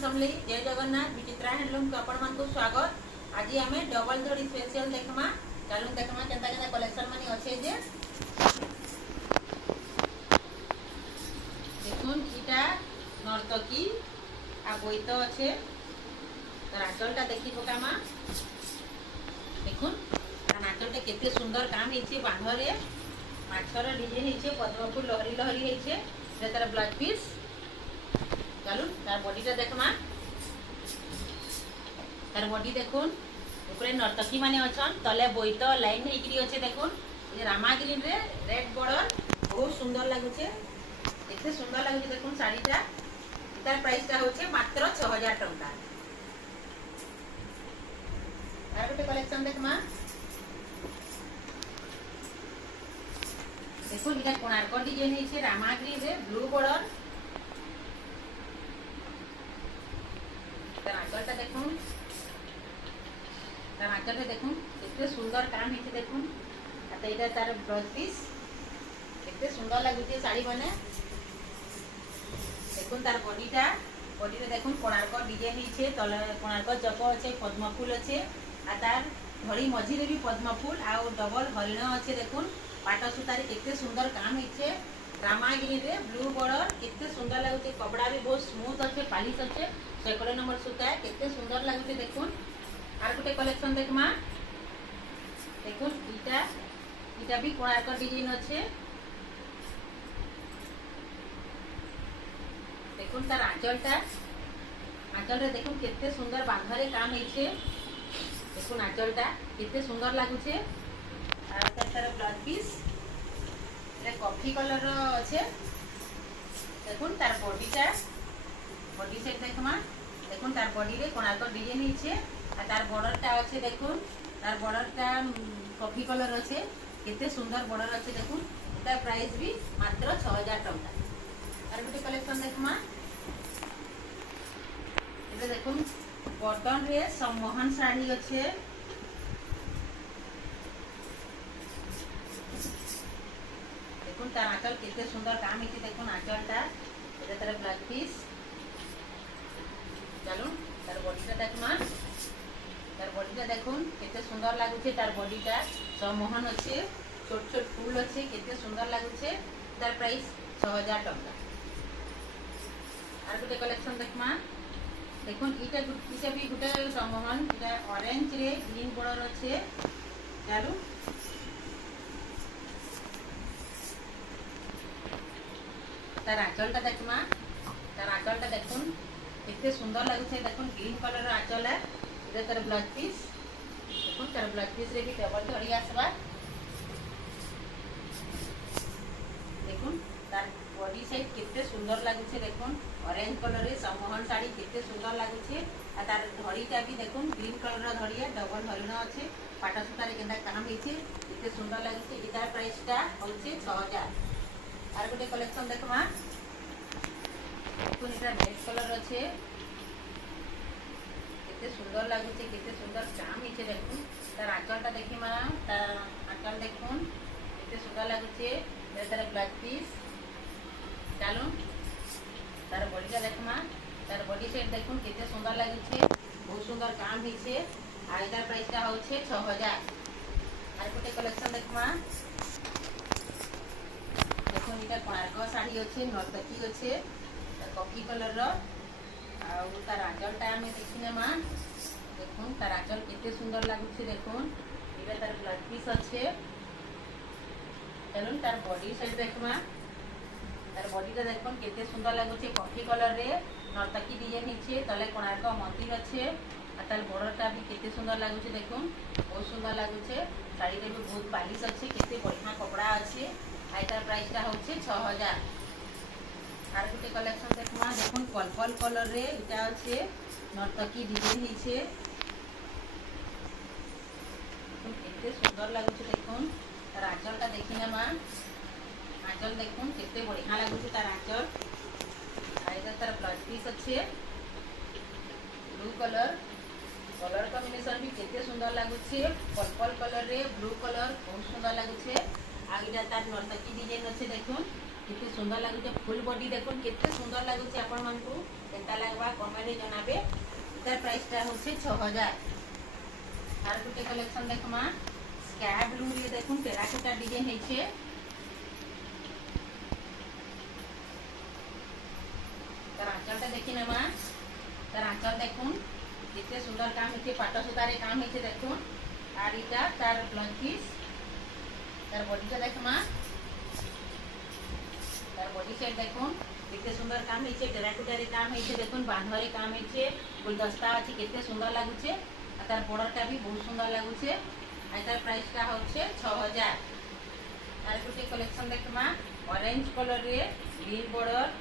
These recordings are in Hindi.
समली जय जगन्नाथ विचित्रा हैंडलूम को आपण मान को स्वागत। आज आम डबल जोड़ी स्पेशल देखमा चलून देखमा केंता केंता कलेक्शन मानी अच्छे जे देखुन इटा नर्तकी आ बोईत अच्छे तार आंचलटा देखी पकामा देखुन तार आंचलटा केते सुंदर काम हेचे बांधरे माछर डिजाइन हेचे पद्म फूल लहरी लहरी हेचे जे तार ब्लाउज पीस चलून तार बॉडीटा देखमा तार बॉडी देखुन ऊपर नर्तकी माने अछन तले बोईत लाइन हेकरी अच्छे देखुन ये रामा ग्रीन रे रेड बॉर्डर बहुत सुंदर लागुचे एते सुंदर लागुचे देखुन साड़ीटा तार प्राइसटा होचे मात्र 6000 टंका। तार गोटे कलेक्शन देखमा देखुन इटा कोणार्क डिजाइन हेचे रामा ग्रीन रे ब्लू बॉर्डर आंचलटा देखुन तार आंचलटा देखुन केते सुंदर काम हेचे देखुन आता इटा तार ब्लाउज पीस केते सुंदर लागुचे साड़ी माने देखुन तार बॉडी रे देखुन कोणार्क डिजाइन हेचे तले कोणार्क चक अच्छे पद्म फूल अच्छे आ तार घड़ी मझी रे भी पद्म फूल आ डबल हरिण अच्छे देखुन पाट सूतारे केते सुंदर काम हेचे रामागिरी रे ब्लू बॉर्डर केते सुंदर लागुचे कपड़ा भी बहुत स्मूथ अच्छे पॉलिश अच्छे 11 नंबर सूता केते सुंदर लागुचे देखुन। आर गोटे कलेक्शन देखमा देखुन इटा भी कोणार्क डिजाइन अच्छे देखुन तार आंचल रे देखुन केते सुंदर बांधरे काम हेचे देखुन आंचलटा केते सुंदर लागुचे आर तार ब्लाउज पीस रे कॉफी कलर रो अच्छे देखुन तार बॉडी सेट देखमा देखुन तार बॉडी रे कोणार्क डिजाइन हेचे आ तार बॉर्डरटा अच्छे देखुन तार बॉर्डरटा कॉफी कलर अच्छे केते सुंदर बॉर्डर अच्छे देखुन तार प्राइस भी मात्र 6000 टंका। आर गोटे कलेक्शन देखमा एटा देखुन कॉटन रे सम्मोहन साड़ी अच्छे देखुन तार आंचल केते सुंदर काम हेचे देखुन आंचलटा एटा तार ब्लाउज पीस चलून तार बॉडीटा देखमा तार बॉडीटा देखुन केते सुंदर लागुचे तार बॉडीटा सम्मोहन अच्छे छोट छोट फूल अच्छे केते सुंदर लागुचे तार प्राइस 6000 टंका। आर गोटे कलेक्शन देखमा देखुन इटा भी गोटे सम्मोहन इटा ऑरेंज रे ग्रीन बॉर्डर अच्छे चलू तार आंचलटा देखमा तार आंचलटा देखुन केते सुंदर लागुचे देखुन ग्रीन कलर रो आंचल है इधर तार ब्लाउज पीस देखुन तार ब्लाउज पीस रे भी डबल धड़ी आसबा देखुन तार बॉडी साइड केते सुंदर लागुचे देखुन ऑरेंज कलर रे सम्मोहन साड़ी केते सुंदर लागुचे आ तार धड़ीटा भी देखुन ग्रीन कलर रो धड़ी है डबल हरिण अच्छे पाटा सूतारे केंदा काम हेचे केते सुंदर लागुचे इतार प्राइसटा होचे 6000। आर गोटे कलेक्शन देखमा देखुन इटा रेड कलर अच्छे केते सुंदर लागुचे केते सुंदर काम हेचे देखुन तार आंचलटा देखिमा तार आंचल देखुन केते सुंदर लागुचे तार ब्लाउज पीस चलून तार बॉडीटा देखमा तार बॉडी सेट देखुन केते सुंदर लागुचे बहुत सुंदर काम हेचे आ इतार प्राइसटा होचे 6000। आर गोटे कलेक्शन देखमा देखुन इटा कोणार्क साड़ी अच्छे नर्तकी अच्छे कॉफी कलर रो आउ तार आंचलटा आमे देखिनेमा देखुन तार आंचल केते सुंदर लागुचे देखुन इबे तार ब्लाउज पीस अच्छे चलून तार बॉडी साइड देखमा तार बॉडीटा देखुन केते सुंदर लागुचे कॉफी कलर रे नर्तकी डिजाइन हेचे तले कोणार्क मंदिर अच्छे आ तार बॉर्डरटा भी केते सुंदर लागुचे देखुन बहुत सुंदर लागुचे साड़ी रे भी बहुत पॉलिश अच्छे केते बढ़िया कपड़ा अच्छे आ तार प्राइसटा होचे 6000। आर गोटे कलेक्शन देखमा देखुन पर्पल कलर रे इटा अच्छे नर्तकी डिजाइन हेचे केते सुंदर लागुचे देखुन तार आंचलटा देखिनेमा आंचल देखुन केते बढ़िया लागुचे तार आंचल आ तार ब्लाउज पीस अच्छे ब्लू कलर कॉम्बिनेशन भी केते सुंदर लागुचे पर्पल कलर रे ब्लू कलर बहुत सुंदर लागुचे आ इटा तार नर्तकी डिजाइन अच्छे देखुन केते सुंदर लागुचे फुल बॉडी देखुन केते सुंदर लागुचे आपण मानकू केता लगवा कमेंट रे जनाबे। इतार प्राइस टा होचे 6000। Are Gute collection देखमा sky blue रे देखुन टेराकोटा डिजाइन हेछे। तार आंचलटा देखि नेमा। तार आंचल देखुन केते सुंदर काम हेछे, पाट सुतारे काम हेछे देखुन। आर इटा तार ब्लाउज पीस। तार बॉडीटा देखमा। तार बॉडी सेट देखुन केते सुंदर काम हेछे, टेराकोटा रे काम हेछे देखुन, बांधरे काम हेछे, गुलदस्ता अछि केते सुंदर लागुछे। आ तार बॉर्डरटा भी बहुत सुंदर लागुछे। आ तार प्राइस टा होचे 6000। Are Gute collection देखमा orange colour रे ग्रीन बॉर्डर।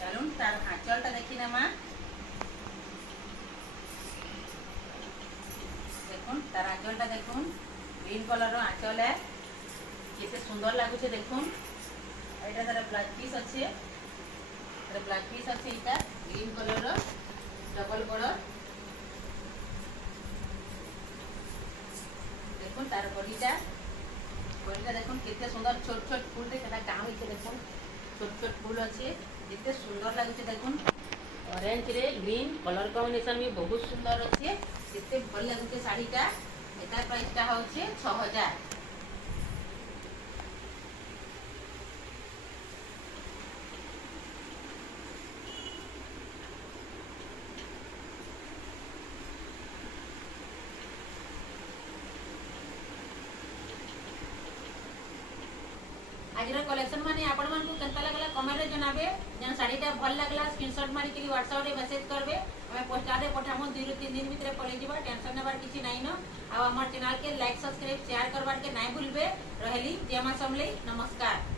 चलुन तार आंचलटा देखि नेमा। देखुन तार आंचलटा देखुन ग्रीन कलर रो आंचल है, केते सुंदर लागुछे देखुन। एटा तार ब्लाउज पीस अच्छे। तार ब्लाउज पीस अच्छे इटा ग्रीन कलर रो डबल बॉर्डर। देखुन तार बॉडीटा देखुन केते सुंदर छोट छोट फूल रे केटा काम हेछे देखुन। छोट छोट फूल अच्छे केते सुंदर लागुछे देखुन। ऑरेंज रे ग्रीन कलर कॉम्बिनेशन भी बहुत सुंदर अच्छे, केते भल लागुछे साड़ीटा। एटा प्राइस टा होचे 6000। आज कलेक्शन माने आपण मन को केनता लागला कमेंट रे जनाबे। जन साड़ीटा भल लागला स्क्रीनशॉट मारी के व्हाट्सएप रे मैसेज करबे। हमें पोस्टार रे पठामो 2 ରୁ 3 दिन भितर पले जिबा, टेंशन नेबार किछि नाही न। आ हमर चैनल के लाइक सब्सक्राइब शेयर करबार के नाही भूलबे। रहली जय मां समले, नमस्कार।